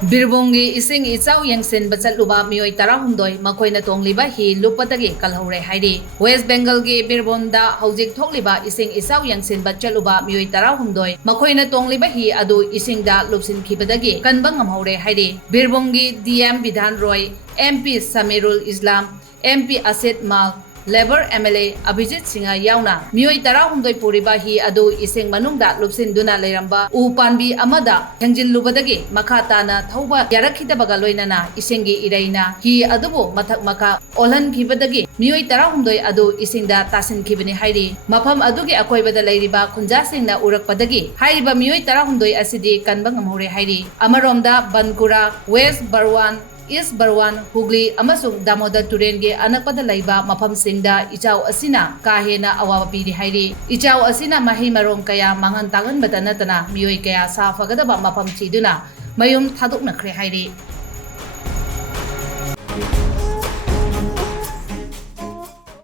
Birbhumgi ising Echao Yengshinba Chatluba Meeoi Tarahumdoi Makoina Tongliba hi Lupadagi Kalhoure hairi West Bengal gi Birbhumda Hojik Tongliba ising Echao Yengshinba Chatluba Meeoi Tarahumdoi Makoina Tongliba hi adu isingda lupsin khibadagi kanba ngamhaure hairi Birbhumgi DM Bidhan Roy MP Samirul Islam MP Asit Mal Labor MLA Abhijit Singha yauna Meeoi Tarahumdoi puriba hi adu ising manungda lupsin duna leiramba upanbi amada Lupadagi makatana thauba yarakhitabaga loinana isingi iraina hi adubu mathak maka olhan khibadagi Meeoi Tarahumdoi adu isingda tasin khibani hairi mafam adugi akoibada leiriba khunja singna urakpadagi hairiba Meeoi Tarahumdoi asidi kanba ngamhore hairi amaromda Bankura West Barwan East Barwan, Hugli, amasung Damodar Turengi anakpada laiba mafam singda Echao asina kahena awaba piri hairi Echao asina mahi marong kaya mangan tangan batanatana Meeoi kaya sa fagadaba mafam chiduna mayum thaduknakhre hairi